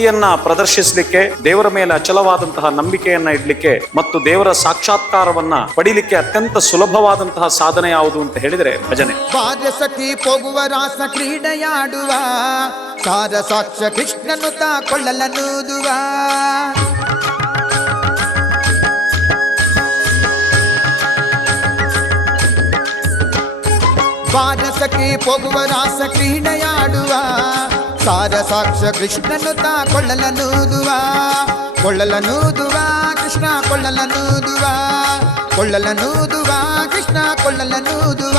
ಭಕ್ತಿಯನ್ನ ಪ್ರದರ್ಶಿಸಲಿಕ್ಕೆ, ದೇವರ ಮೇಲೆ ಅಚಲವಾದಂತಹ ನಂಬಿಕೆಯನ್ನ ಇಡ್ಲಿಕ್ಕೆ ಮತ್ತು ದೇವರ ಸಾಕ್ಷಾತ್ಕಾರವನ್ನ ಪಡಿಲಿಕ್ಕೆ ಅತ್ಯಂತ ಸುಲಭವಾದಂತಹ ಸಾಧನೆ ಯಾವುದು ಅಂತ ಹೇಳಿದ್ರೆ ಭಜನೆ. ಬಾರಸಖಿ ಹೋಗುವ ರಾಸ ಕ್ರೀಡೆಯಾಡುವ, ಸಾರ ಸಾಕ್ಷ ಕೃಷ್ಣನು ತಾ ಕೊಳ್ಳಲನೂದುವ. ಬಾರಸಖಿ ಹೋಗುವ ರಾಸ ಕ್ರೀಡೆಯಾಡುವ, ಸಾರ ಸಾಕ್ಷ ಕೃಷ್ಣನು ತಾ ಕೊಳ್ಳಲನೂದುವ. ಕೊಳ್ಳಲನೂದುವ ಕೃಷ್ಣ ಕೊಳ್ಳಲನೂದುವ, ಕೊಳ್ಳಲನೂದುವ ಕೃಷ್ಣ ಕೊಳ್ಳಲನೂದುವ.